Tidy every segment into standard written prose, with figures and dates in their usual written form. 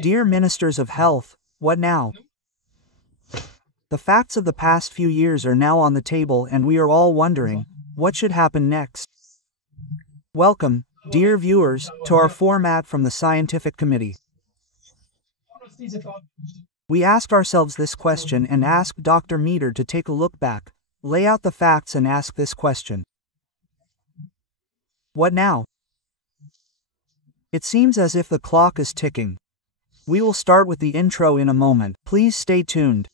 Dear Ministers of Health, what now? The facts of the past few years are now on the table and we are all wondering, what should happen next? Welcome, dear viewers, to our format from the Scientific Committee. We asked ourselves this question and asked Dr. Müller to take a look back, lay out the facts and ask this question. What now? It seems as if the clock is ticking. We will start with the intro in a moment. Please stay tuned.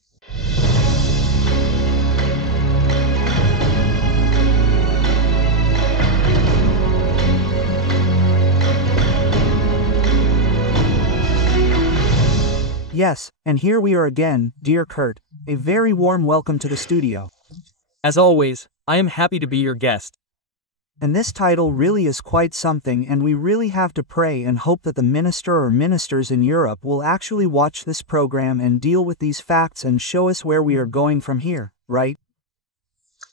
Yes, and here we are again, dear Kurt. A very warm welcome to the studio. As always, I am happy to be your guest. And this title really is quite something, and we really have to pray and hope that the minister or ministers in Europe will actually watch this program and deal with these facts and show us where we are going from here, right?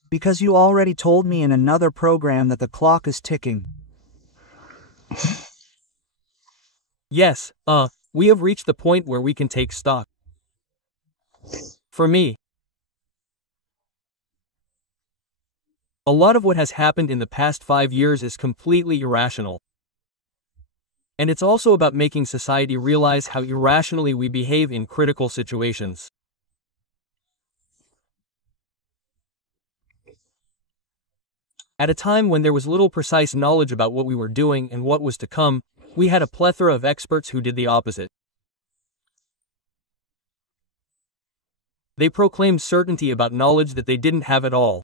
Because you already told me in another program that the clock is ticking. Yes, we have reached the point where we can take stock. For me, a lot of what has happened in the past 5 years is completely irrational. And it's also about making society realize how irrationally we behave in critical situations. At a time when there was little precise knowledge about what we were doing and what was to come, we had a plethora of experts who did the opposite. They proclaimed certainty about knowledge that they didn't have at all.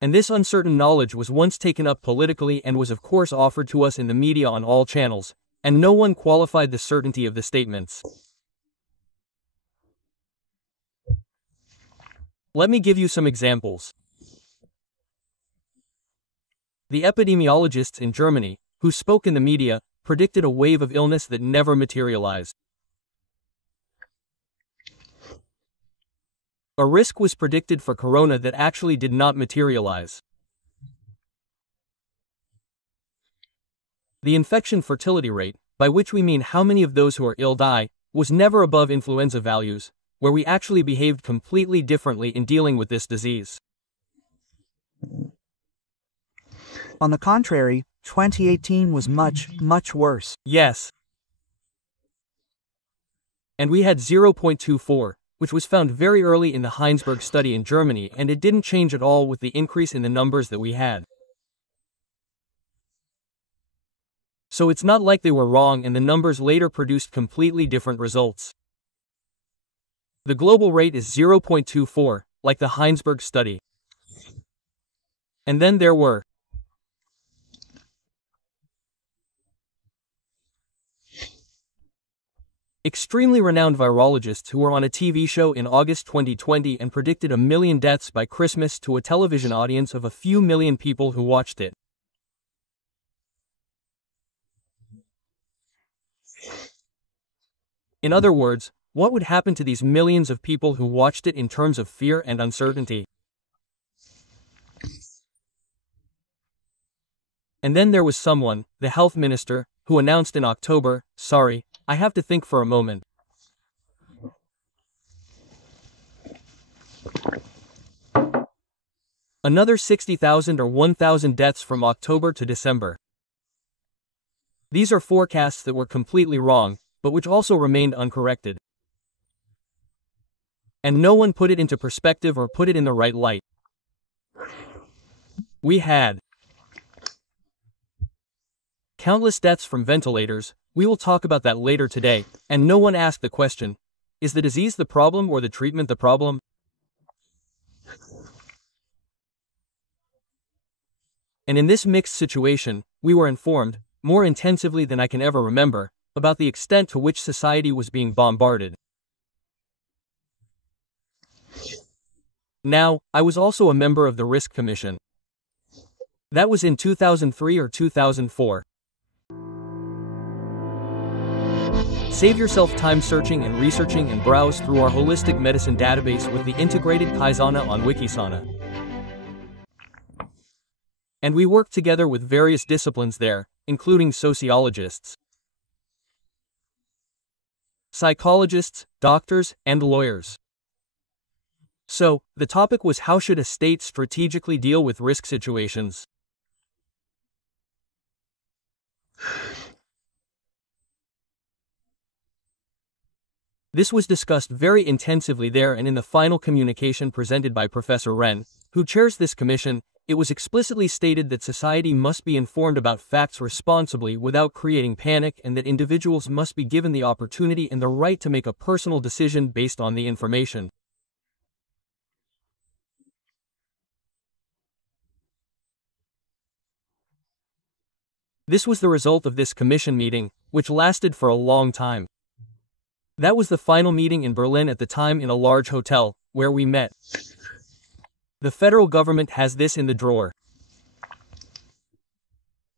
And this uncertain knowledge was once taken up politically and was of course offered to us in the media on all channels, and no one qualified the certainty of the statements. Let me give you some examples. The epidemiologists in Germany, who spoke in the media, predicted a wave of illness that never materialized. A risk was predicted for corona that actually did not materialize. The infection fertility rate, by which we mean how many of those who are ill die, was never above influenza values, where we actually behaved completely differently in dealing with this disease. On the contrary, 2018 was much worse. Yes. And we had 0.24. Which was found very early in the Heinsberg study in Germany, and it didn't change at all with the increase in the numbers that we had. So it's not like they were wrong and the numbers later produced completely different results. The global rate is 0.24, like the Heinsberg study. And then there were extremely renowned virologists who were on a TV show in August 2020 and predicted 1 million deaths by Christmas to a television audience of a few million people who watched it. In other words, what would happen to these millions of people who watched it in terms of fear and uncertainty? And then there was someone, the health minister, who announced in October, "Sorry, I have to think for a moment." Another 60,000 or 1,000 deaths from October to December. These are forecasts that were completely wrong, but which also remained uncorrected. And no one put it into perspective or put it in the right light. We had countless deaths from ventilators. We will talk about that later today, and no one asked the question, is the disease the problem or the treatment the problem? And in this mixed situation, we were informed, more intensively than I can ever remember, about the extent to which society was being bombarded. Now, I was also a member of the Risk Commission. That was in 2003 or 2004. Save yourself time searching and researching and browse through our holistic medicine database with the integrated Kaisana on Wikisana. And we worked together with various disciplines there, including sociologists, psychologists, doctors, and lawyers. So, the topic was how should a state strategically deal with risk situations? This was discussed very intensively there, and in the final communication presented by Professor Wren, who chairs this commission, it was explicitly stated that society must be informed about facts responsibly without creating panic, and that individuals must be given the opportunity and the right to make a personal decision based on the information. This was the result of this commission meeting, which lasted for a long time. That was the final meeting in Berlin at the time in a large hotel, where we met. The federal government has this in the drawer.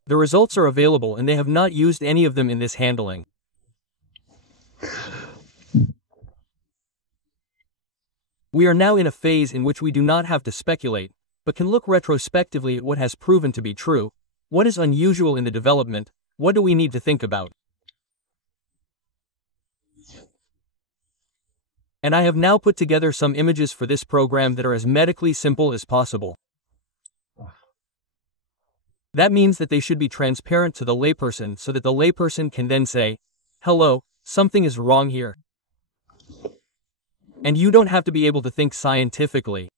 The results are available and they have not used any of them in this handling. We are now in a phase in which we do not have to speculate, but can look retrospectively at what has proven to be true, what is unusual in the development, what do we need to think about. And I have now put together some images for this program that are as medically simple as possible. That means that they should be transparent to the layperson so that the layperson can then say, "Hello, something is wrong here." And you don't have to be able to think scientifically.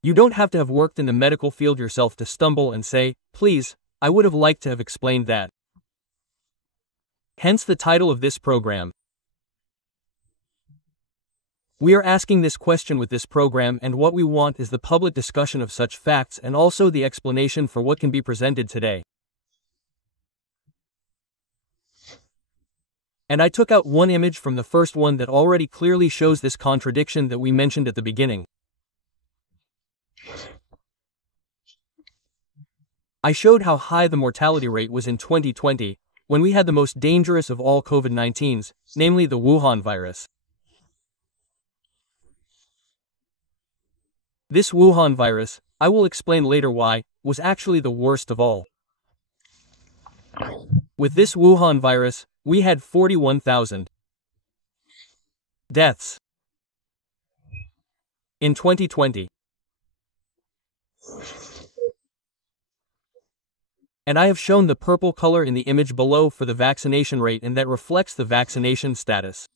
You don't have to have worked in the medical field yourself to stumble and say, "Please, I would have liked to have explained that." Hence the title of this program. We are asking this question with this program, and what we want is the public discussion of such facts and also the explanation for what can be presented today. And I took out one image from the first one that already clearly shows this contradiction that we mentioned at the beginning. I showed how high the mortality rate was in 2020, when we had the most dangerous of all COVID-19s, namely the Wuhan virus. This Wuhan virus, I will explain later why, was actually the worst of all. With this Wuhan virus, we had 41,000 deaths in 2020. And I have shown the purple color in the image below for the vaccination rate, and that reflects the vaccination status.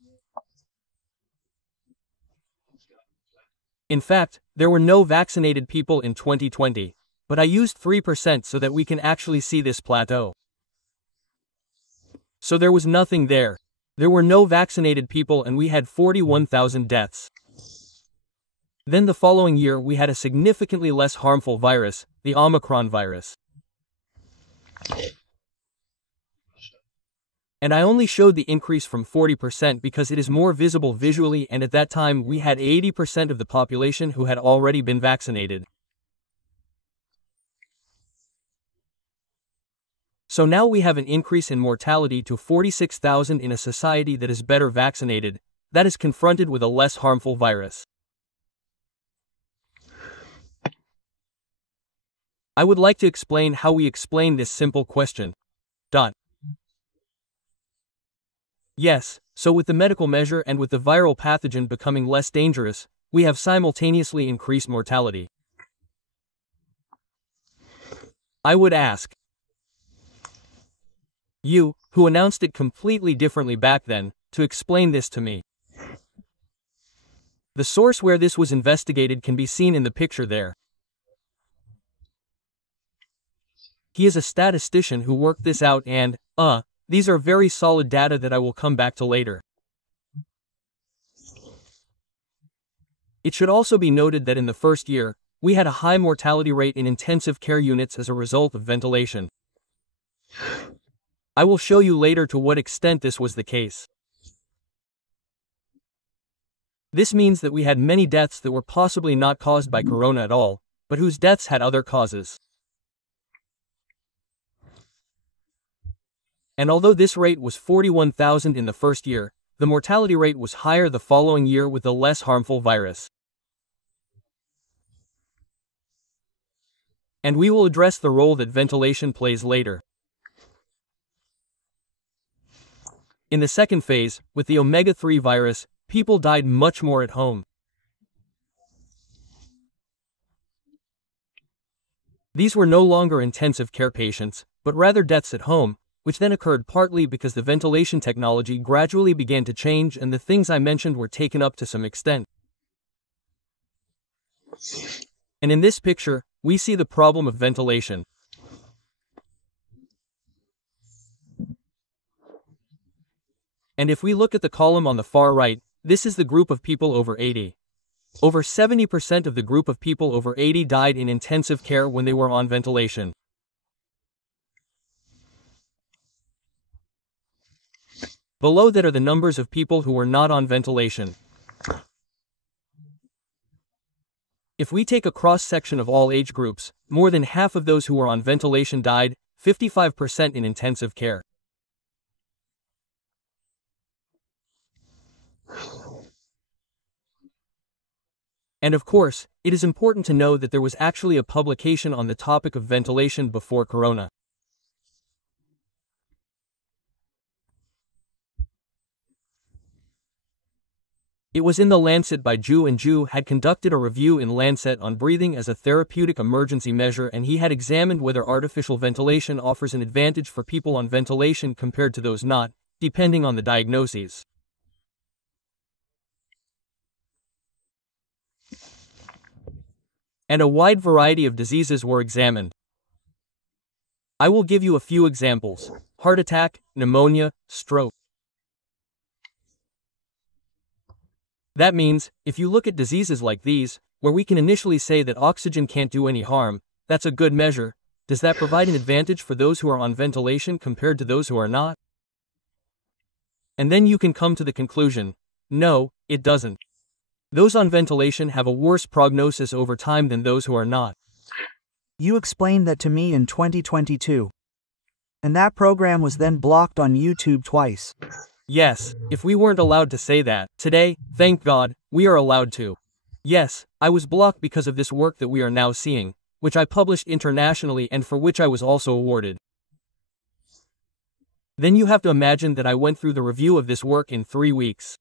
In fact, there were no vaccinated people in 2020, but I used 3% so that we can actually see this plateau. So there was nothing there. There were no vaccinated people and we had 41,000 deaths. Then the following year we had a significantly less harmful virus, the Omicron virus. And I only showed the increase from 40% because it is more visible visually, and at that time we had 80% of the population who had already been vaccinated. So now we have an increase in mortality to 46,000 in a society that is better vaccinated, that is confronted with a less harmful virus. I would like to explain how we explain this simple question. Yes, so with the medical measure and with the viral pathogen becoming less dangerous, we have simultaneously increased mortality. I would ask you, who announced it completely differently back then, to explain this to me. The source where this was investigated can be seen in the picture there. He is a statistician who worked this out, and, these are very solid data that I will come back to later. It should also be noted that in the first year, we had a high mortality rate in intensive care units as a result of ventilation. I will show you later to what extent this was the case. This means that we had many deaths that were possibly not caused by corona at all, but whose deaths had other causes. And although this rate was 41,000 in the first year, the mortality rate was higher the following year with the less harmful virus. And we will address the role that ventilation plays later. In the second phase, with the omega-3 virus, people died much more at home. These were no longer intensive care patients, but rather deaths at home, which then occurred partly because the ventilation technology gradually began to change and the things I mentioned were taken up to some extent. And in this picture, we see the problem of ventilation. And if we look at the column on the far right, this is the group of people over 80. Over 70% of the group of people over 80 died in intensive care when they were on ventilation. Below that are the numbers of people who were not on ventilation. If we take a cross-section of all age groups, more than half of those who were on ventilation died, 55% in intensive care. And of course, it is important to know that there was actually a publication on the topic of ventilation before Corona. It was in the Lancet by Zhu, and Zhu had conducted a review in Lancet on breathing as a therapeutic emergency measure, and he had examined whether artificial ventilation offers an advantage for people on ventilation compared to those not, depending on the diagnoses. And a wide variety of diseases were examined. I will give you a few examples: heart attack, pneumonia, stroke. That means, if you look at diseases like these, where we can initially say that oxygen can't do any harm, that's a good measure. Does that provide an advantage for those who are on ventilation compared to those who are not? And then you can come to the conclusion, no, it doesn't. Those on ventilation have a worse prognosis over time than those who are not. You explained that to me in 2022. And that program was then blocked on YouTube twice. Yes, if we weren't allowed to say that, today, thank God, we are allowed to. Yes, I was blocked because of this work that we are now seeing, which I published internationally and for which I was also awarded. Then you have to imagine that I went through the review of this work in 3 weeks.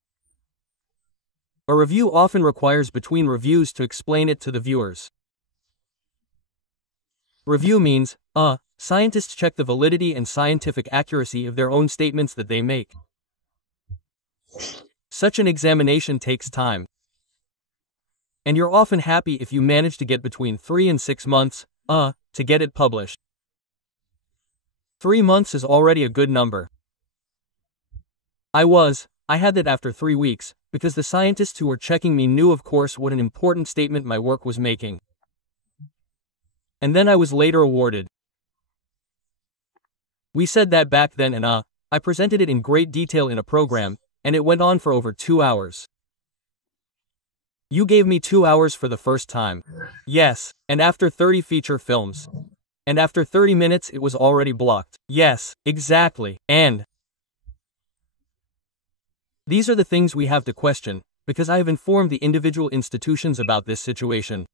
A review often requires between reviews to explain it to the viewers. Review means, scientists check the validity and scientific accuracy of their own statements that they make. Such an examination takes time. And you're often happy if you manage to get between 3 and 6 months, to get it published. 3 months is already a good number. I had that after 3 weeks, because the scientists who were checking me knew of course what an important statement my work was making. And then I was later awarded. We said that back then, and I presented it in great detail in a program, and it went on for over 2 hours. You gave me 2 hours for the first time. Yes, and after 30 feature films. And after 30 minutes it was already blocked. Yes, exactly. And these are the things we have to question, because I have informed the individual institutions about this situation.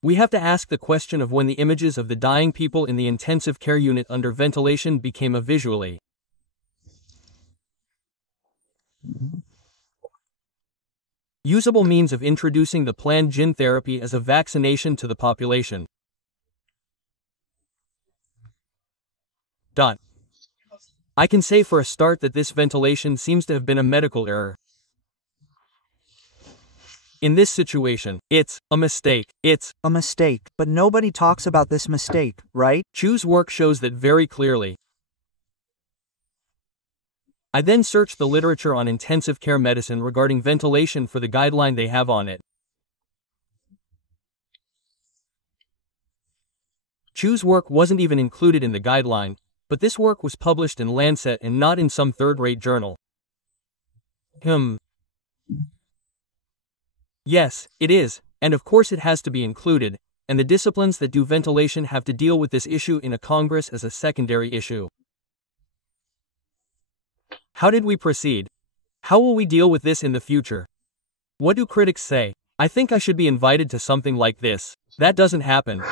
We have to ask the question of when the images of the dying people in the intensive care unit under ventilation became a visually usable means of introducing the planned gene therapy as a vaccination to the population. I can say for a start that this ventilation seems to have been a medical error. In this situation, it's a mistake. It's a mistake, but nobody talks about this mistake, right? Chu's work shows that very clearly. I then searched the literature on intensive care medicine regarding ventilation for the guideline they have on it. Chu's work wasn't even included in the guideline, but this work was published in Lancet and not in some third-rate journal. Yes, it is, and of course it has to be included, and the disciplines that do ventilation have to deal with this issue in a Congress as a secondary issue. How did we proceed? How will we deal with this in the future? What do critics say? I think I should be invited to something like this. That doesn't happen.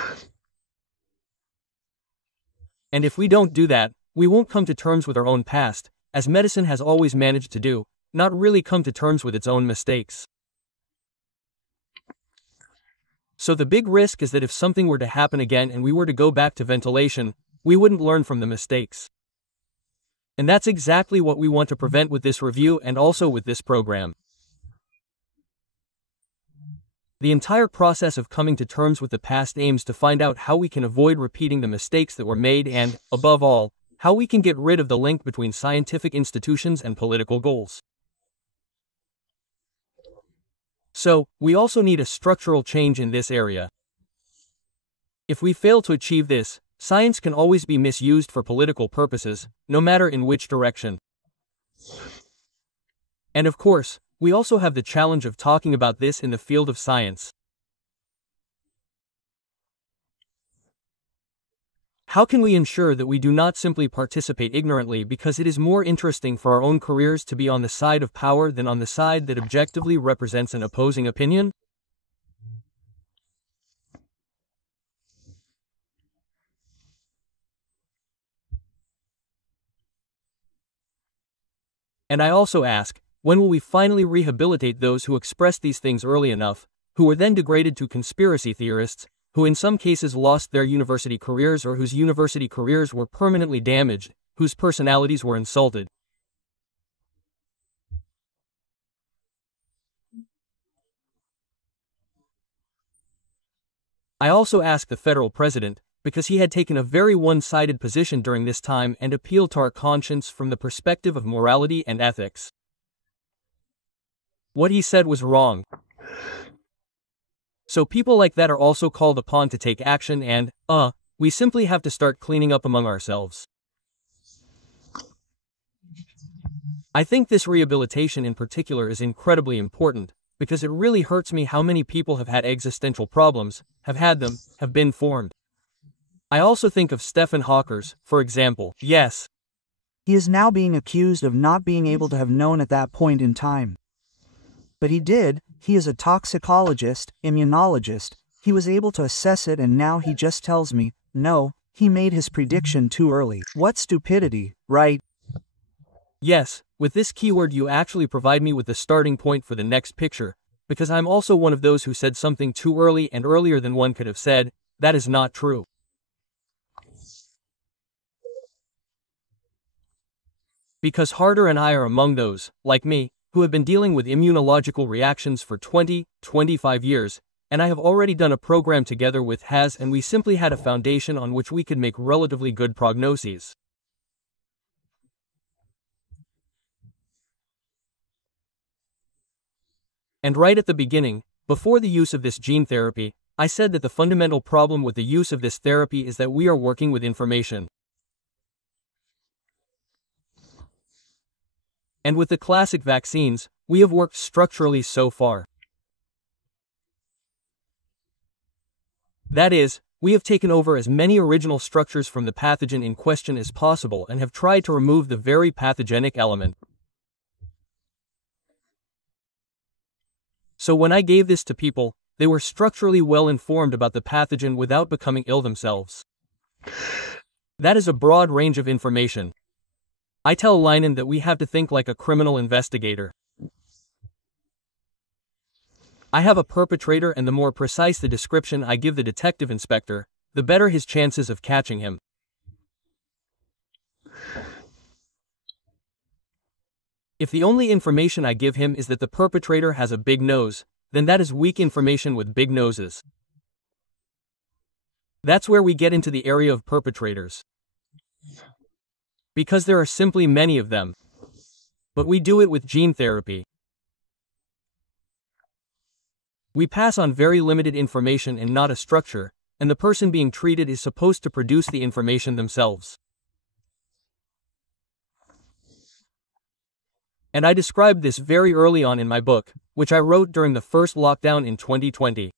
And if we don't do that, we won't come to terms with our own past, as medicine has always managed to do, not really come to terms with its own mistakes. So the big risk is that if something were to happen again and we were to go back to ventilation, we wouldn't learn from the mistakes. And that's exactly what we want to prevent with this review and also with this program. The entire process of coming to terms with the past aims to find out how we can avoid repeating the mistakes that were made and, above all, how we can get rid of the link between scientific institutions and political goals. So, we also need a structural change in this area. If we fail to achieve this, science can always be misused for political purposes, no matter in which direction. And of course, we also have the challenge of talking about this in the field of science. How can we ensure that we do not simply participate ignorantly because it is more interesting for our own careers to be on the side of power than on the side that objectively represents an opposing opinion? And I also ask, when will we finally rehabilitate those who expressed these things early enough, who were then degraded to conspiracy theorists, who in some cases lost their university careers or whose university careers were permanently damaged, whose personalities were insulted? I also asked the federal president, because he had taken a very one-sided position during this time and appealed to our conscience from the perspective of morality and ethics. What he said was wrong. So people like that are also called upon to take action and, we simply have to start cleaning up among ourselves. I think this rehabilitation in particular is incredibly important, because it really hurts me how many people have had existential problems, have had them, have been formed. I also think of Stephen Hawking, for example. Yes. He is now being accused of not being able to have known at that point in time. But he did. He is a toxicologist, immunologist, he was able to assess it and now he just tells me, no, he made his prediction too early. What stupidity, right? Yes, with this keyword you actually provide me with the starting point for the next picture, because I'm also one of those who said something too early and earlier than one could have said. That is not true. Because Harder and I are among those, like me, who have been dealing with immunological reactions for 25 years, and I have already done a program together with Haz and we simply had a foundation on which we could make relatively good prognoses. And right at the beginning, before the use of this gene therapy, I said that the fundamental problem with the use of this therapy is that we are working with information. And with the classic vaccines, we have worked structurally so far. That is, we have taken over as many original structures from the pathogen in question as possible and have tried to remove the very pathogenic element. So when I gave this to people, they were structurally well informed about the pathogen without becoming ill themselves. That is a broad range of information. I tell Leinen that we have to think like a criminal investigator. I have a perpetrator and the more precise the description I give the detective inspector, the better his chances of catching him. If the only information I give him is that the perpetrator has a big nose, then that is weak information with big noses. That's where we get into the area of perpetrators. Because there are simply many of them. But we do it with gene therapy. We pass on very limited information and not a structure, and the person being treated is supposed to produce the information themselves. And I described this very early on in my book, which I wrote during the first lockdown in 2020.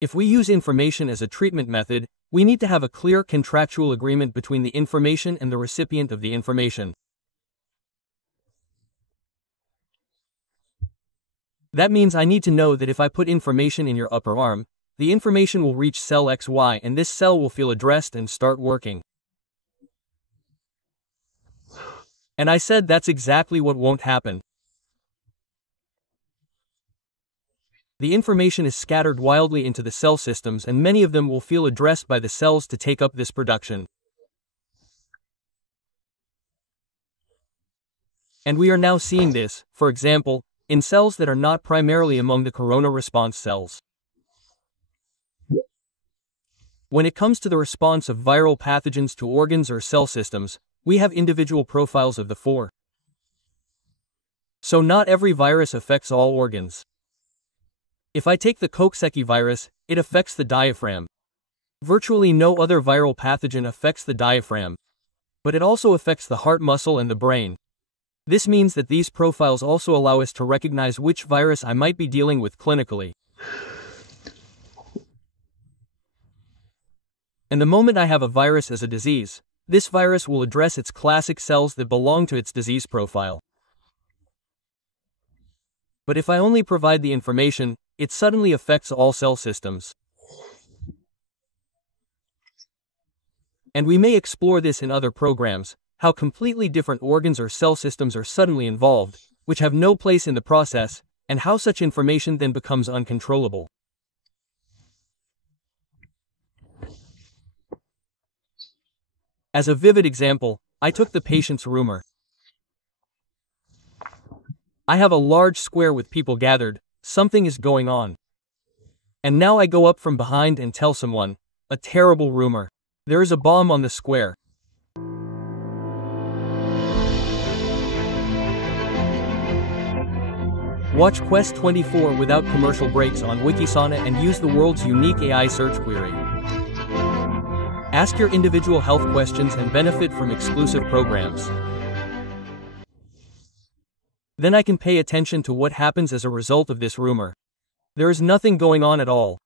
If we use information as a treatment method, we need to have a clear contractual agreement between the information and the recipient of the information. That means I need to know that if I put information in your upper arm, the information will reach cell XY and this cell will feel addressed and start working. And I said that's exactly what won't happen. The information is scattered wildly into the cell systems and many of them will feel addressed by the cells to take up this production. And we are now seeing this, for example, in cells that are not primarily among the corona response cells. When it comes to the response of viral pathogens to organs or cell systems, we have individual profiles of the four. So not every virus affects all organs. If I take the Coxsackie virus, it affects the diaphragm. Virtually no other viral pathogen affects the diaphragm. But it also affects the heart muscle and the brain. This means that these profiles also allow us to recognize which virus I might be dealing with clinically. And the moment I have a virus as a disease, this virus will address its classic cells that belong to its disease profile. But if I only provide the information, it suddenly affects all cell systems. And we may explore this in other programs, how completely different organs or cell systems are suddenly involved, which have no place in the process, and how such information then becomes uncontrollable. As a vivid example, I took the patient's rumor. I have a large square with people gathered, something is going on. And now I go up from behind and tell someone, a terrible rumor. There is a bomb on the square. Watch Quest 24 without commercial breaks on Wikisana and use the world's unique AI search query. Ask your individual health questions and benefit from exclusive programs. Then I can pay attention to what happens as a result of this rumor. There is nothing going on at all.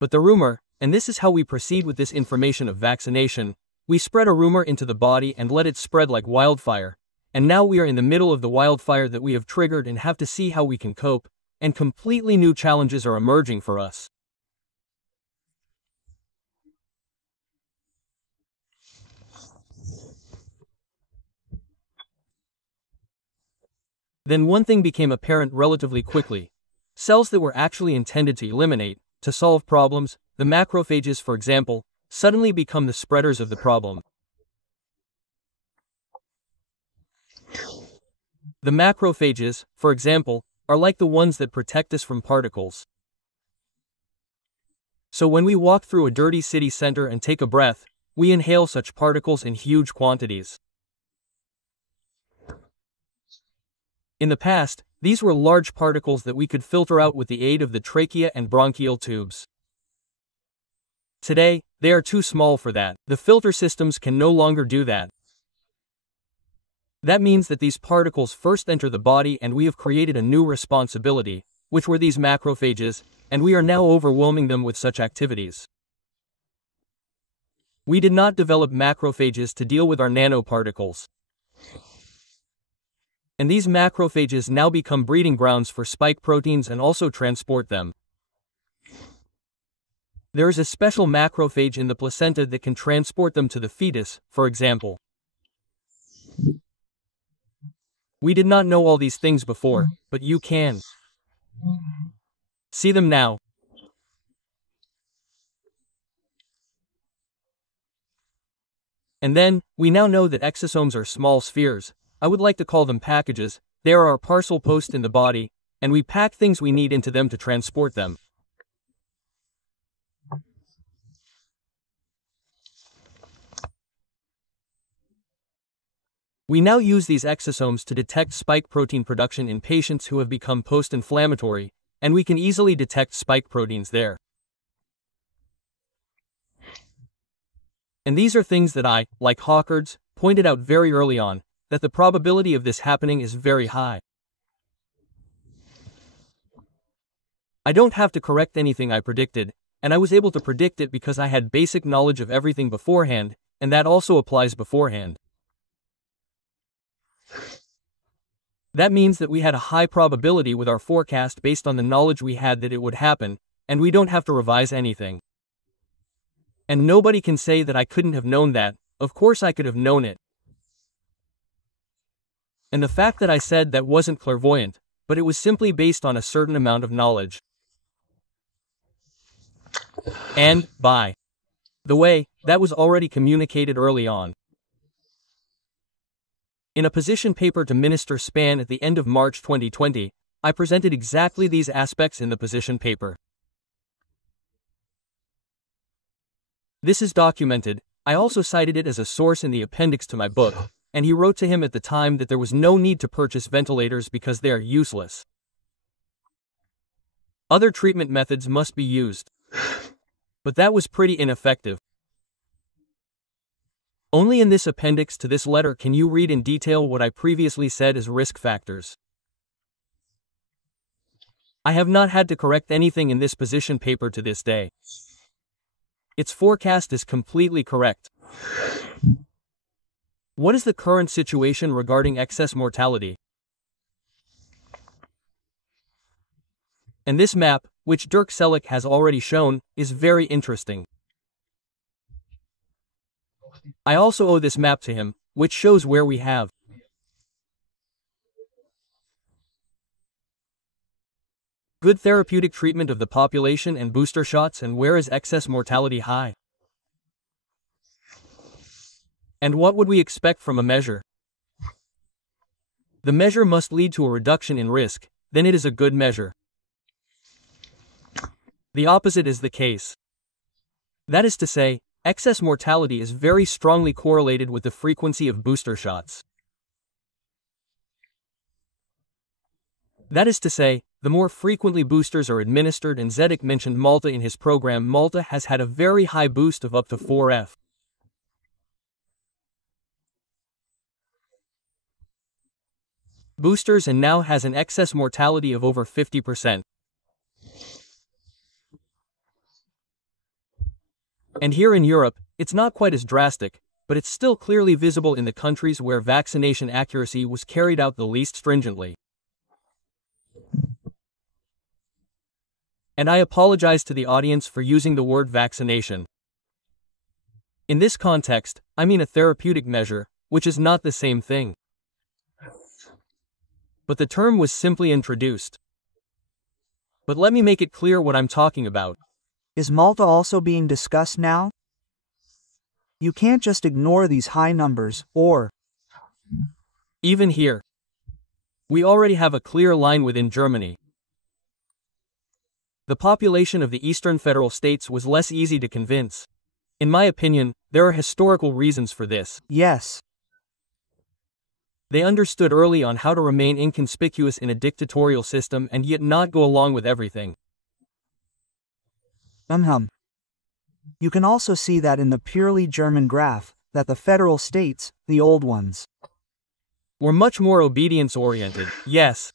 But the rumor, and this is how we proceed with this information of vaccination, we spread a rumor into the body and let it spread like wildfire, and now we are in the middle of the wildfire that we have triggered and have to see how we can cope, and completely new challenges are emerging for us. Then one thing became apparent relatively quickly. Cells that were actually intended to eliminate, to solve problems, the macrophages for example, suddenly become the spreaders of the problem. The macrophages, for example, are like the ones that protect us from particles. So when we walk through a dirty city center and take a breath, we inhale such particles in huge quantities. In the past, these were large particles that we could filter out with the aid of the trachea and bronchial tubes. Today, they are too small for that. The filter systems can no longer do that. That means that these particles first enter the body and we have created a new responsibility, which were these macrophages, and we are now overwhelming them with such activities. We did not develop macrophages to deal with our nanoparticles. And these macrophages now become breeding grounds for spike proteins and also transport them. There is a special macrophage in the placenta that can transport them to the fetus, for example. We did not know all these things before, but you can. See them now. And then, we now know that exosomes are small spheres. I would like to call them packages. They are our parcel post in the body, and we pack things we need into them to transport them. We now use these exosomes to detect spike protein production in patients who have become post-inflammatory, and we can easily detect spike proteins there. And these are things that I, like Hawkins, pointed out very early on, that the probability of this happening is very high. I don't have to correct anything I predicted, and I was able to predict it because I had basic knowledge of everything beforehand, and that also applies beforehand. That means that we had a high probability with our forecast based on the knowledge we had that it would happen, and we don't have to revise anything. And nobody can say that I couldn't have known that. Of course I could have known it. And the fact that I said that wasn't clairvoyant, but it was simply based on a certain amount of knowledge. And, by the way, that was already communicated early on. In a position paper to Minister Span at the end of March 2020, I presented exactly these aspects in the position paper. This is documented. I also cited it as a source in the appendix to my book, and he wrote to him at the time that there was no need to purchase ventilators because they are useless. Other treatment methods must be used. But that was pretty ineffective. Only in this appendix to this letter can you read in detail what I previously said as risk factors. I have not had to correct anything in this position paper to this day. Its forecast is completely correct. What is the current situation regarding excess mortality? And this map, which Dirk Selleck has already shown, is very interesting. I also owe this map to him, which shows where we have good therapeutic treatment of the population and booster shots, and where is excess mortality high. And what would we expect from a measure? The measure must lead to a reduction in risk, then it is a good measure. The opposite is the case. That is to say, excess mortality is very strongly correlated with the frequency of booster shots. That is to say, the more frequently boosters are administered, and Zedek mentioned Malta in his program. Malta has had a very high boost of up to 4F. Boosters, and now has an excess mortality of over 50%. And here in Europe, it's not quite as drastic, but it's still clearly visible in the countries where vaccination accuracy was carried out the least stringently. And I apologize to the audience for using the word vaccination. In this context, I mean a therapeutic measure, which is not the same thing. But the term was simply introduced. But let me make it clear what I'm talking about. Is Malta also being discussed now? You can't just ignore these high numbers, or even here. We already have a clear line within Germany. The population of the eastern federal states was less easy to convince. In my opinion, there are historical reasons for this. Yes. They understood early on how to remain inconspicuous in a dictatorial system and yet not go along with everything. You can also see that in the purely German graph, that the federal states, the old ones, were much more obedience-oriented, yes.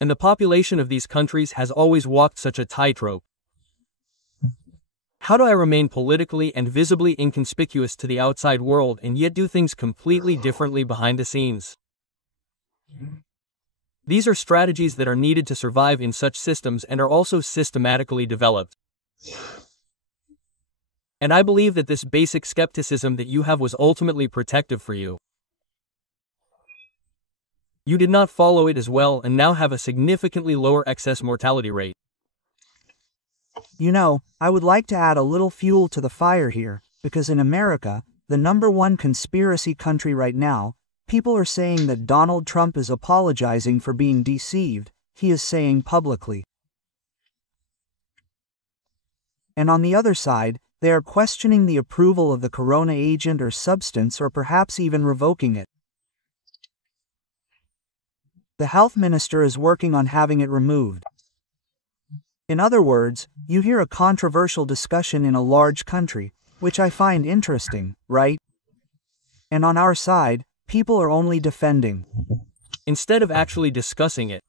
And the population of these countries has always walked such a tightrope. How do I remain politically and visibly inconspicuous to the outside world and yet do things completely differently behind the scenes? These are strategies that are needed to survive in such systems and are also systematically developed. And I believe that this basic skepticism that you have was ultimately protective for you. You did not follow it as well and now have a significantly lower excess mortality rate. You know, I would like to add a little fuel to the fire here, because in America, the #1 conspiracy country right now, people are saying that Donald Trump is apologizing for being deceived, he is saying publicly. And on the other side, they are questioning the approval of the corona agent or substance, or perhaps even revoking it. The health minister is working on having it removed. In other words, you hear a controversial discussion in a large country, which I find interesting, right? And on our side, people are only defending, instead of actually discussing it.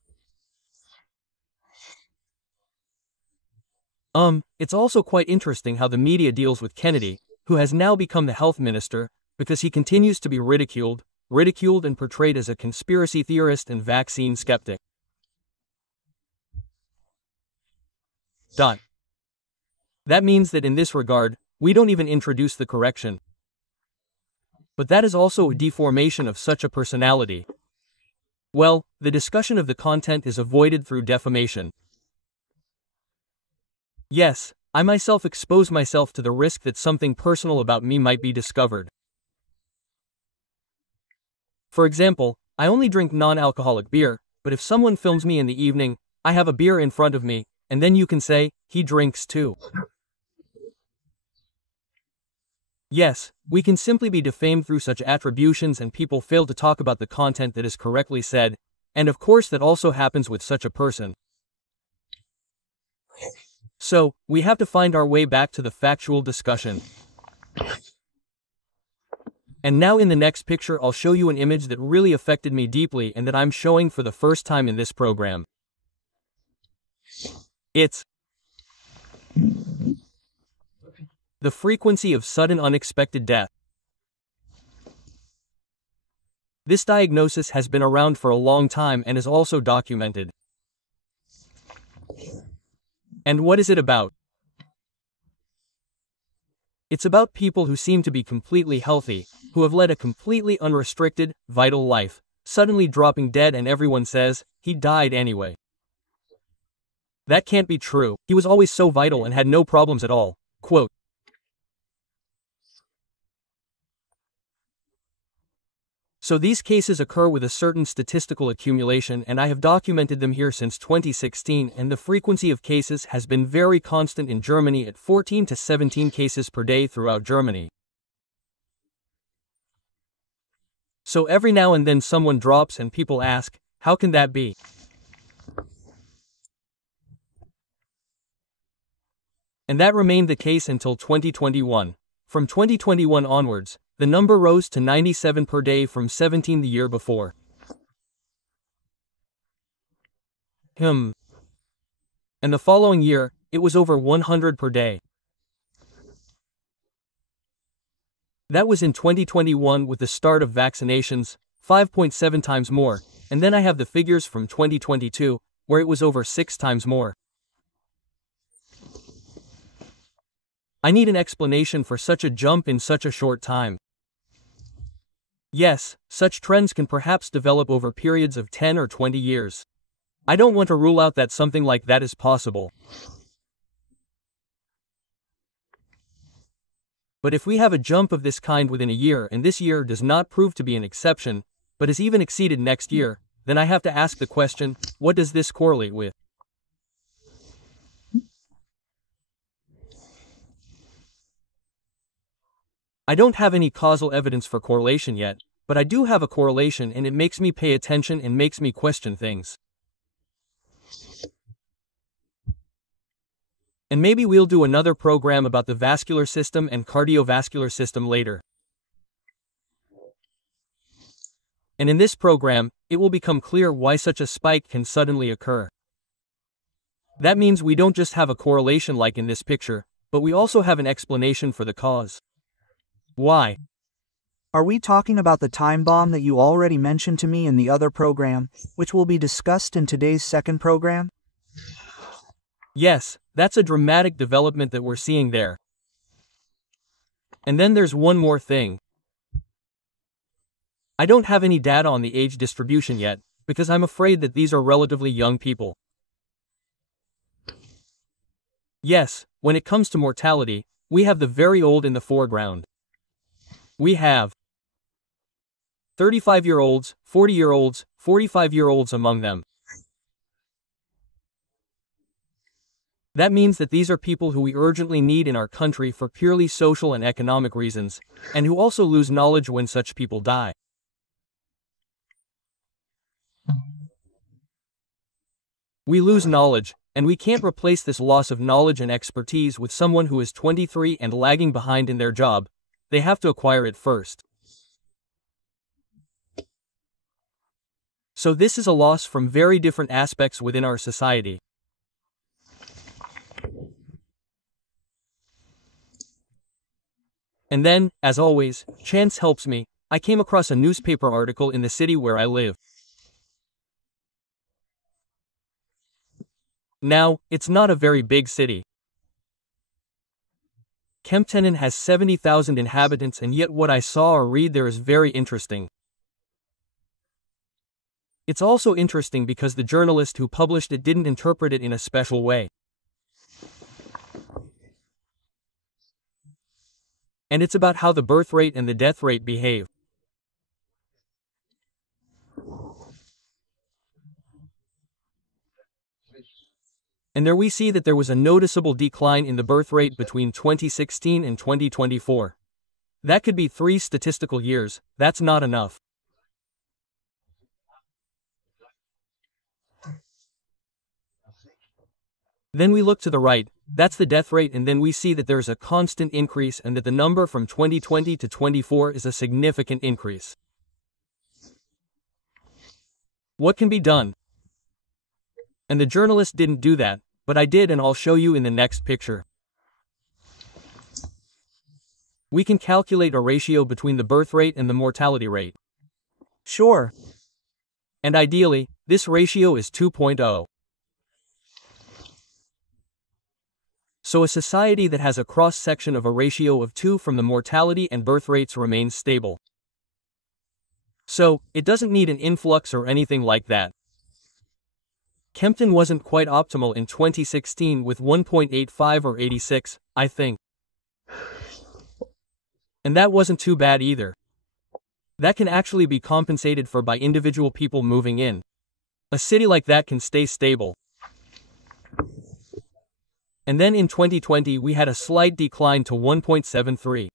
It's also quite interesting how the media deals with Kennedy, who has now become the health minister, because he continues to be ridiculed and portrayed as a conspiracy theorist and vaccine skeptic. That means that in this regard, we don't even introduce the correction. But that is also a deformation of such a personality. Well, the discussion of the content is avoided through defamation. Yes, I myself expose myself to the risk that something personal about me might be discovered. For example, I only drink non-alcoholic beer, but if someone films me in the evening, I have a beer in front of me, and then you can say, he drinks too. Yes, we can simply be defamed through such attributions, and people fail to talk about the content that is correctly said, and of course that also happens with such a person. So, we have to find our way back to the factual discussion. And now in the next picture I'll show you an image that really affected me deeply and that I'm showing for the first time in this program. It's the frequency of sudden unexpected death. This diagnosis has been around for a long time and is also documented. And what is it about? It's about people who seem to be completely healthy, who have led a completely unrestricted, vital life, suddenly dropping dead, and everyone says, he died anyway. That can't be true. He was always so vital and had no problems at all. Quote. So these cases occur with a certain statistical accumulation, and I have documented them here since 2016, and the frequency of cases has been very constant in Germany at 14 to 17 cases per day throughout Germany. So every now and then someone drops and people ask, how can that be? And that remained the case until 2021. From 2021 onwards, the number rose to 97 per day from 17 the year before. And the following year, it was over 100 per day. That was in 2021 with the start of vaccinations, 5.7 times more, and then I have the figures from 2022, where it was over 6 times more. I need an explanation for such a jump in such a short time. Yes, such trends can perhaps develop over periods of 10 or 20 years. I don't want to rule out that something like that is possible. But if we have a jump of this kind within a year, and this year does not prove to be an exception, but is even exceeded next year, then I have to ask the question, what does this correlate with? I don't have any causal evidence for correlation yet, but I do have a correlation, and it makes me pay attention and makes me question things. And maybe we'll do another program about the vascular system and cardiovascular system later. And in this program, it will become clear why such a spike can suddenly occur. That means we don't just have a correlation like in this picture, but we also have an explanation for the cause. Why? Are we talking about the time bomb that you already mentioned to me in the other program, which will be discussed in today's second program? Yes, that's a dramatic development that we're seeing there. And then there's one more thing. I don't have any data on the age distribution yet, because I'm afraid that these are relatively young people. Yes, when it comes to mortality, we have the very old in the foreground. We have 35-year-olds, 40-year-olds, 45-year-olds among them. That means that these are people who we urgently need in our country for purely social and economic reasons, and who also lose knowledge when such people die. We lose knowledge, and we can't replace this loss of knowledge and expertise with someone who is 23 and lagging behind in their job. They have to acquire it first. So this is a loss from very different aspects within our society. And then, as always, chance helps me, I came across a newspaper article in the city where I live. Now, it's not a very big city. Kemptenen has 70,000 inhabitants, and yet what I saw or read there is very interesting. It's also interesting because the journalist who published it didn't interpret it in a special way. And it's about how the birth rate and the death rate behave. And there we see that there was a noticeable decline in the birth rate between 2016 and 2024. That could be 3 statistical years, that's not enough. Then we look to the right, that's the death rate, and then we see that there is a constant increase and that the number from 2020 to 24 is a significant increase. What can be done? And the journalist didn't do that, but I did, and I'll show you in the next picture. We can calculate a ratio between the birth rate and the mortality rate. Sure. And ideally, this ratio is 2.0. So a society that has a cross-section of a ratio of 2 from the mortality and birth rates remains stable. So, it doesn't need an influx or anything like that. Kempten wasn't quite optimal in 2016 with 1.85 or 86, I think. And that wasn't too bad either. That can actually be compensated for by individual people moving in. A city like that can stay stable. And then in 2020 we had a slight decline to 1.73.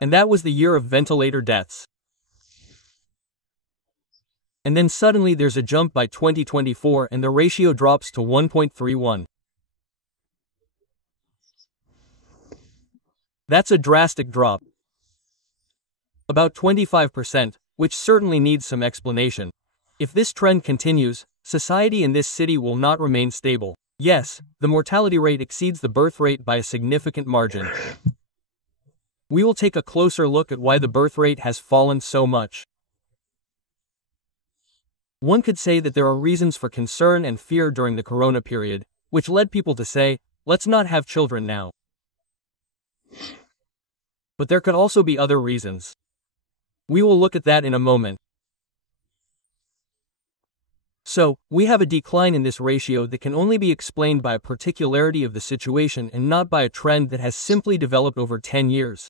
And that was the year of ventilator deaths. And then suddenly there's a jump by 2024 and the ratio drops to 1.31. That's a drastic drop. About 25%, which certainly needs some explanation. If this trend continues, society in this city will not remain stable. Yes, the mortality rate exceeds the birth rate by a significant margin. We will take a closer look at why the birth rate has fallen so much. One could say that there are reasons for concern and fear during the corona period, which led people to say, let's not have children now. But there could also be other reasons. We will look at that in a moment. So, we have a decline in this ratio that can only be explained by a particularity of the situation and not by a trend that has simply developed over 10 years.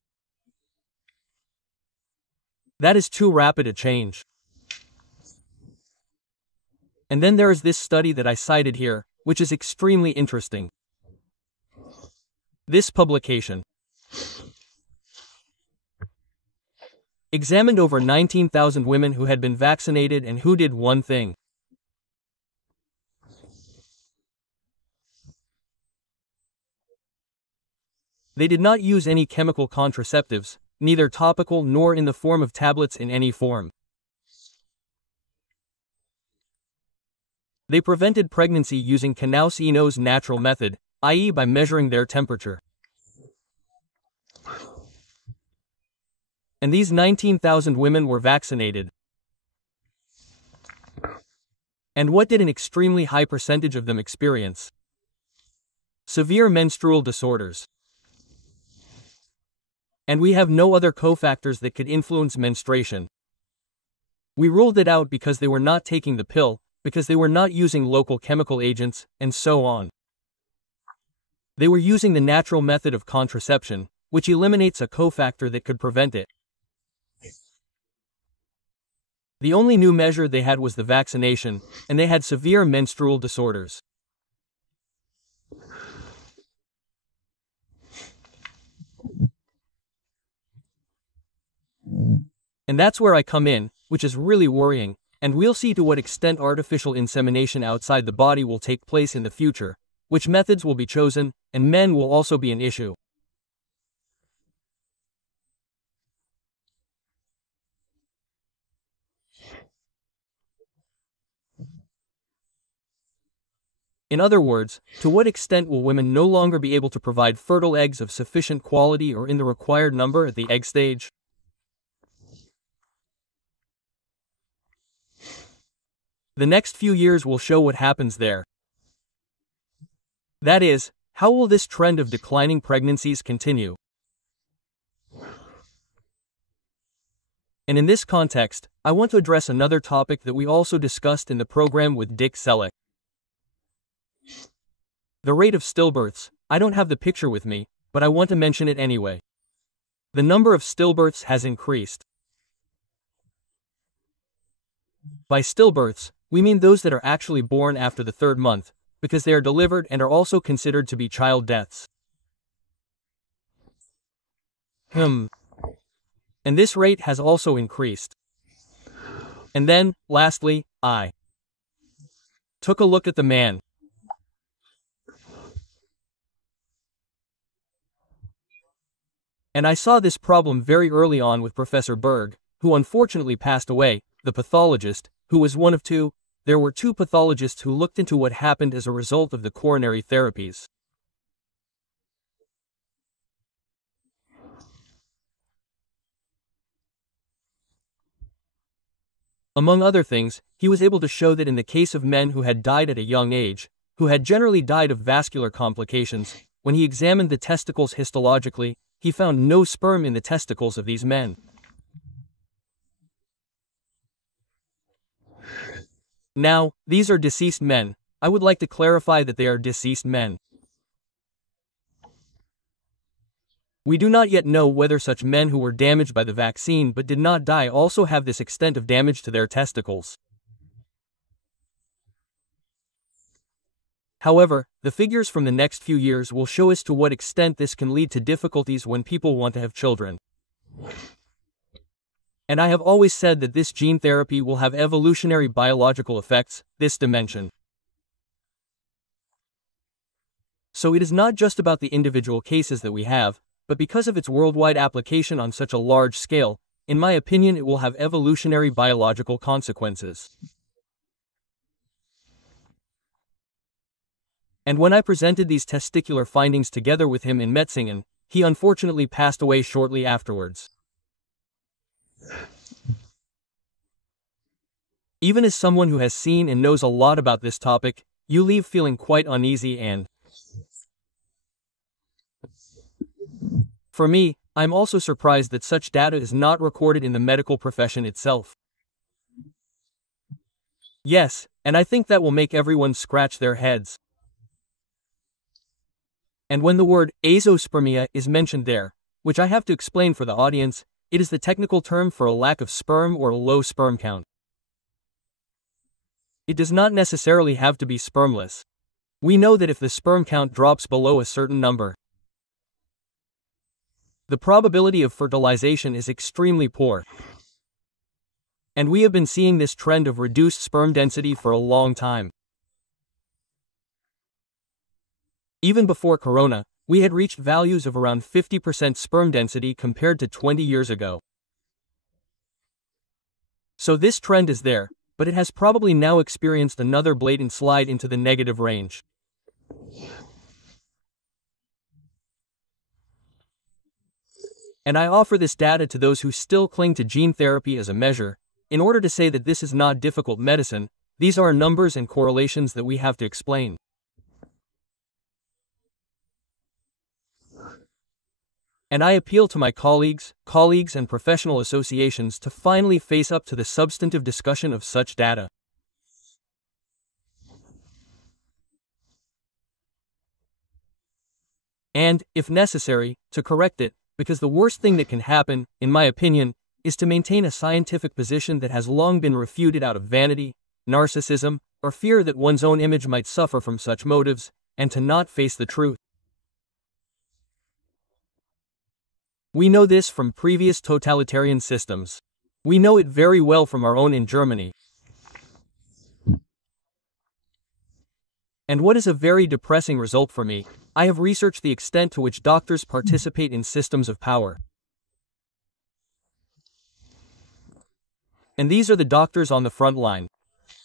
That is too rapid a change. And then there is this study that I cited here, which is extremely interesting. This publication examined over 19,000 women who had been vaccinated and who did one thing. They did not use any chemical contraceptives, neither topical nor in the form of tablets in any form. They prevented pregnancy using Knaus-Eno's natural method, i.e. by measuring their temperature. And these 19,000 women were vaccinated. And what did an extremely high percentage of them experience? Severe menstrual disorders. And we have no other cofactors that could influence menstruation. We ruled it out because they were not taking the pill, because they were not using local chemical agents, and so on. They were using the natural method of contraception, which eliminates a cofactor that could prevent it. The only new measure they had was the vaccination, and they had severe menstrual disorders. And that's where I come in, which is really worrying, and we'll see to what extent artificial insemination outside the body will take place in the future, which methods will be chosen, and men will also be an issue. In other words, to what extent will women no longer be able to provide fertile eggs of sufficient quality or in the required number at the egg stage? The next few years will show what happens there. That is, how will this trend of declining pregnancies continue? And in this context, I want to address another topic that we also discussed in the program with Dick Selleck. The rate of stillbirths. I don't have the picture with me, but I want to mention it anyway. The number of stillbirths has increased. By stillbirths, we mean those that are actually born after the 3rd month, because they are delivered and are also considered to be child deaths. And this rate has also increased. And then, lastly, I took a look at the man. And I saw this problem very early on with Professor Berg, who unfortunately passed away, the pathologist, who was one of 2. There were 2 pathologists who looked into what happened as a result of the coronary therapies. Among other things, he was able to show that in the case of men who had died at a young age, who had generally died of vascular complications, when he examined the testicles histologically, he found no sperm in the testicles of these men. Now, these are deceased men. I would like to clarify that they are deceased men. We do not yet know whether such men who were damaged by the vaccine but did not die also have this extent of damage to their testicles. However, the figures from the next few years will show us to what extent this can lead to difficulties when people want to have children. And I have always said that this gene therapy will have evolutionary biological effects, this dimension. So it is not just about the individual cases that we have, but because of its worldwide application on such a large scale, in my opinion it will have evolutionary biological consequences. And when I presented these testicular findings together with him in Metzingen, he unfortunately passed away shortly afterwards. Even as someone who has seen and knows a lot about this topic, you leave feeling quite uneasy and, for me, I'm also surprised that such data is not recorded in the medical profession itself. Yes, and I think that will make everyone scratch their heads. And when the word azoospermia is mentioned there, which I have to explain for the audience, it is the technical term for a lack of sperm or a low sperm count. It does not necessarily have to be spermless. We know that if the sperm count drops below a certain number, the probability of fertilization is extremely poor. And we have been seeing this trend of reduced sperm density for a long time. Even before Corona, we had reached values of around 50% sperm density compared to 20 years ago. So this trend is there, but it has probably now experienced another blatant slide into the negative range. And I offer this data to those who still cling to gene therapy as a measure, in order to say that this is not difficult medicine. These are numbers and correlations that we have to explain. And I appeal to my colleagues and professional associations to finally face up to the substantive discussion of such data. And, if necessary, to correct it, because the worst thing that can happen, in my opinion, is to maintain a scientific position that has long been refuted out of vanity, narcissism, or fear that one's own image might suffer from such motives, and to not face the truth. We know this from previous totalitarian systems. We know it very well from our own in Germany. And what is a very depressing result for me, I have researched the extent to which doctors participate in systems of power. And these are the doctors on the front line.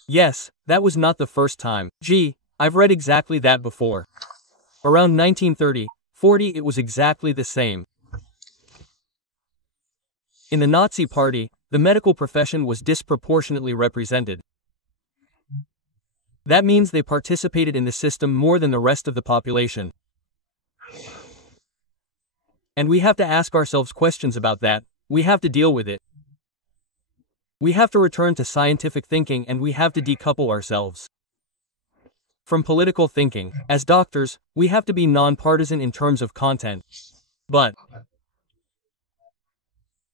Yes, that was not the first time. Gee, I've read exactly that before. Around 1930, 40, it was exactly the same. In the Nazi Party, the medical profession was disproportionately represented. That means they participated in the system more than the rest of the population. And we have to ask ourselves questions about that. We have to deal with it. We have to return to scientific thinking, and we have to decouple ourselves from political thinking. As doctors, we have to be nonpartisan in terms of content. But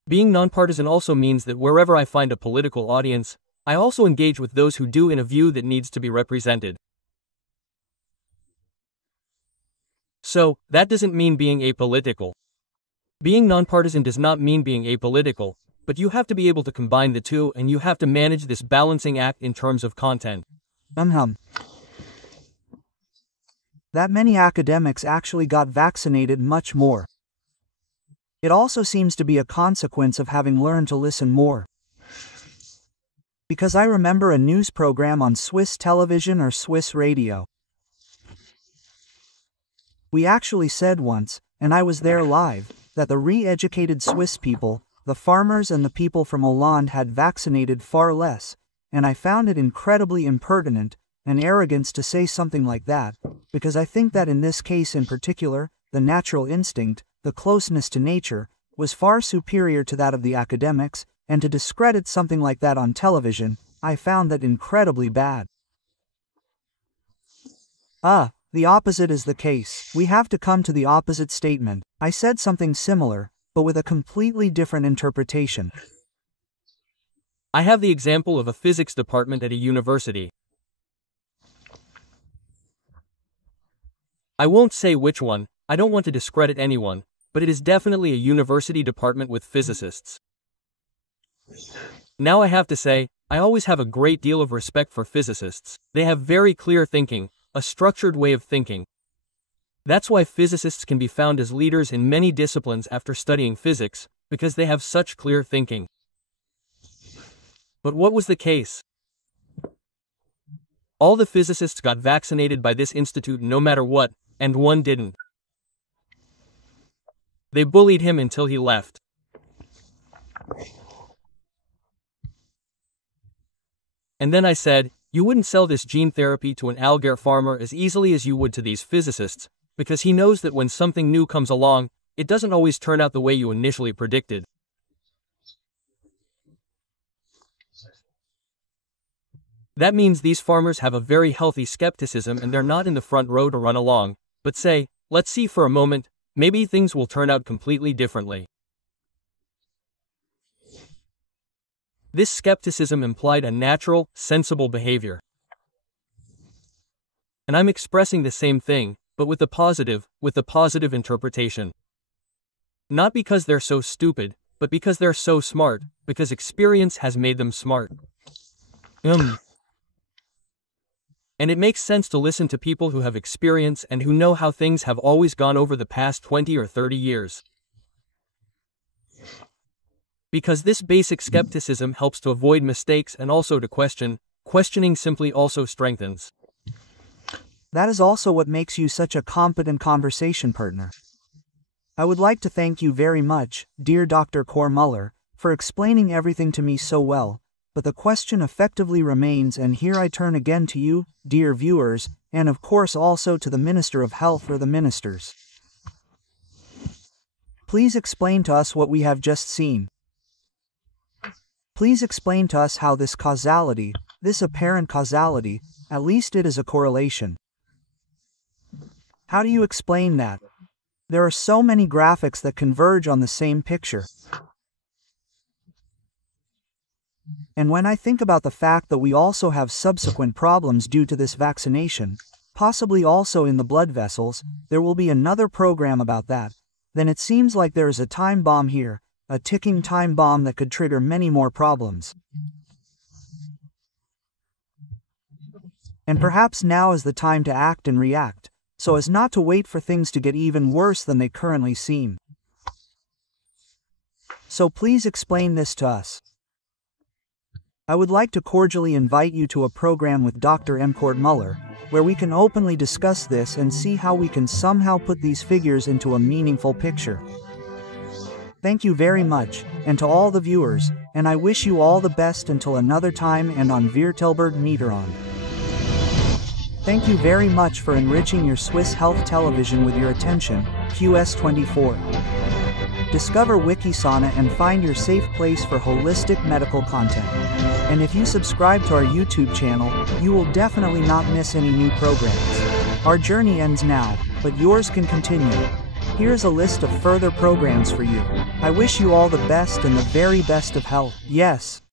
being nonpartisan also means that wherever I find a political audience, I also engage with those who do in a view that needs to be represented. So, that doesn't mean being apolitical. Being nonpartisan does not mean being apolitical, but you have to be able to combine the two, and you have to manage this balancing act in terms of content. That many academics actually got vaccinated much more. It also seems to be a consequence of having learned to listen more. Because I remember a news program on Swiss television or Swiss radio. We actually said once, and I was there live, that the re-educated Swiss people, the farmers and the people from Hollande had vaccinated far less, and I found it incredibly impertinent and arrogance to say something like that, because I think that in this case in particular, the natural instinct, the closeness to nature, was far superior to that of the academics, and to discredit something like that on television, I found that incredibly bad. The opposite is the case. We have to come to the opposite statement. I said something similar, but with a completely different interpretation. I have the example of a physics department at a university. I won't say which one, I don't want to discredit anyone, but it is definitely a university department with physicists. Now I have to say, I always have a great deal of respect for physicists. They have very clear thinking, a structured way of thinking. That's why physicists can be found as leaders in many disciplines after studying physics, because they have such clear thinking. But what was the case? All the physicists got vaccinated by this institute no matter what, and one didn't. They bullied him until he left. And then I said, you wouldn't sell this gene therapy to an Algar farmer as easily as you would to these physicists, because he knows that when something new comes along, it doesn't always turn out the way you initially predicted. That means these farmers have a very healthy skepticism, and they're not in the front row to run along, but say, let's see for a moment, maybe things will turn out completely differently. This skepticism implied a natural, sensible behavior. And I'm expressing the same thing, but with the positive interpretation. Not because they're so stupid, but because they're so smart, because experience has made them smart. And it makes sense to listen to people who have experience and who know how things have always gone over the past 20 or 30 years. Because this basic skepticism helps to avoid mistakes and also to question. Questioning simply also strengthens. That is also what makes you such a competent conversation partner. I would like to thank you very much, dear Dr. Müller, for explaining everything to me so well, but the question effectively remains, and here I turn again to you, dear viewers, and of course also to the Minister of Health or the ministers. Please explain to us what we have just seen. Please explain to us how this causality, this apparent causality, at least it is a correlation. How do you explain that? There are so many graphics that converge on the same picture. And when I think about the fact that we also have subsequent problems due to this vaccination, possibly also in the blood vessels, there will be another program about that, then it seems like there is a time bomb here, a ticking time bomb that could trigger many more problems. And perhaps now is the time to act and react, so as not to wait for things to get even worse than they currently seem. So please explain this to us. I would like to cordially invite you to a program with Dr. Müller, where we can openly discuss this and see how we can somehow put these figures into a meaningful picture. Thank you very much, and to all the viewers, and I wish you all the best until another time and on Wir Tilburg Meteron. Thank you very much for enriching your Swiss health television with your attention, QS24. Discover Wikisana and find your safe place for holistic medical content. And if you subscribe to our YouTube channel, you will definitely not miss any new programs. Our journey ends now, but yours can continue. Here's a list of further programs for you. I wish you all the best and the very best of health. Yes.